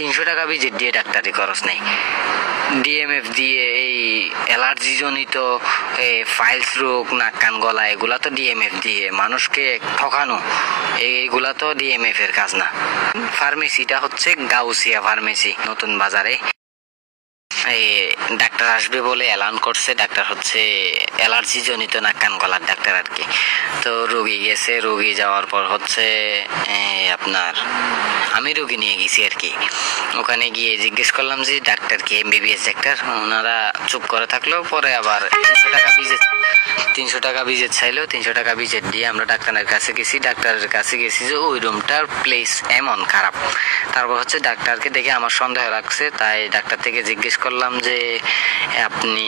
300 টাকা ভিজিট দিয়ে ডাক্তারি খরচ নেই। ডিএমএফ দিয়ে এই অ্যালার্জি জনিত ফাইলস রোগ, নাক কান গলা, এগুলা তো ডিএমএফ দিয়ে মানুষকে ঠকানো, এইগুলা তো ডিএমএফ এর কাজ না। ফার্মেসিটা হচ্ছে গাউসিয়া ফার্মেসি, নতুন বাজারে। এই ডাক্তার আসবে বলে এলান করছে। ডাক্তার হচ্ছে অ্যালার্জি জনিত নাক কান গলার ডাক্তার আর কি। তো রোগী গেছে, রোগী যাওয়ার পর হচ্ছে আপনার আমি রোগী নিয়ে গেছি আর কি। ওখানে গিয়ে জিজ্ঞেস করলাম যে ডাক্তার কি এমবিবিএস ডাক্তার? ওনারা চুপ করে থাকলো। পরে আবার 300 টাকা ভিজিট চাইলো। 300 টাকা ভিজিট দিয়ে আমরা ডাক্তারের কাছে গেছি। ডাক্তারের কাছে গেছি যে ওই রুমটার প্লেস এমন খারাপ। তারপর হচ্ছে ডাক্তারকে দেখে আমার সন্দেহ লাগছে, তাই ডাক্তার থেকে জিজ্ঞেস করলাম যে আপনি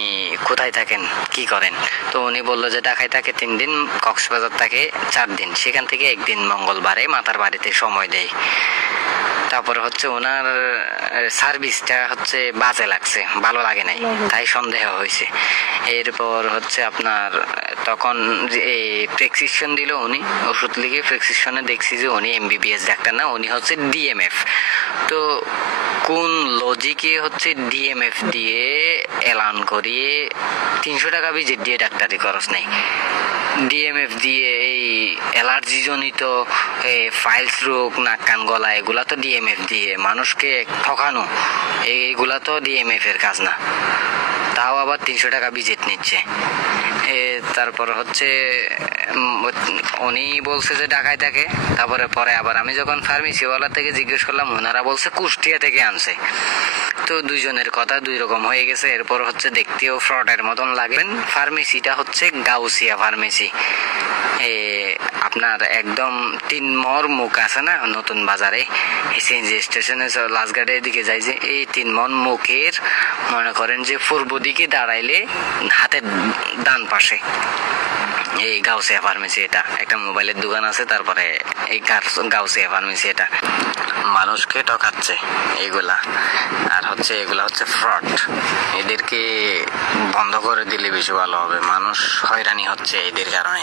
কোথায় থাকেন, কি করেন? তো উনি বললো যে ঢাকায় থাকে 3 দিন, কক্সবাজার থাকে 4 দিন, সেখান থেকে 1 দিন মঙ্গলবারে মাতার বাড়িতে সময় দেয়। তারপরে হচ্ছে ওনার সার্ভিসটা হচ্ছে বাজে লাগছে, ভালো লাগে নাই, তাই সন্দেহ হয়েছে। এরপর হচ্ছে আপনার তখন এই প্রেসক্রিপশন দিল উনি, ওষুধ লিখে। প্রেসক্রিপশনে দেখছি যে উনি এমবিবিএস ডাক্তার না, উনি হচ্ছে ডিএমএফ। তো কোন লজিকে হচ্ছে ডিএমএফ দিয়ে এলান করিয়ে 300 টাকা ভিজিট দিয়ে ডাক্তারি খরচ নেই? ডিএমএফ দিয়ে এই অ্যালার্জি জনিত ফাইলস রোগ, নাক কান গলা, এগুলা তো ডিএমএফ দিয়ে মানুষকে ঠকানো, এইগুলা তো ডিএমএফ এর কাজ না। তাও আবার 300 টাকা ভিজিট নিচ্ছে। তারপর হচ্ছে উনি বলছে যে ঢাকায় থাকে। পরে আবার আমি যখন ফার্মেসিওয়ালা থেকে জিজ্ঞেস করলাম, ওনারা বলছে কুষ্টিয়া থেকে আনছে। তো দুইজনের কথা দুই রকম হয়ে গেছে। এরপর হচ্ছে দেখতেও ফ্রডের মতন লাগবেন। ফার্মেসিটা হচ্ছে গাউসিয়া ফার্মেসি, আপনার একদম 3 মর মুখ আছে না নতুন বাজারে, সিএনজি স্টেশনে লাস্টঘাটের দিকে যাই, যে এই 3 মন মুখের মনে করেন যে পূর্ব দিকে দাঁড়াইলে হাতের ডান পাশে এই গাউসিয়া ফার্মেসি। এটা একটা মোবাইলের দোকান আছে, তারপরে এই গাউসিয়া ফার্মেসি এটা মানুষকে ঠকাচ্ছে এগুলা। আর হচ্ছে এগুলা হচ্ছে ফ্রড। এদেরকে বন্ধ করে দিলে বেশি ভালো হবে, মানুষ হয়রানি হচ্ছে এদের কারণে।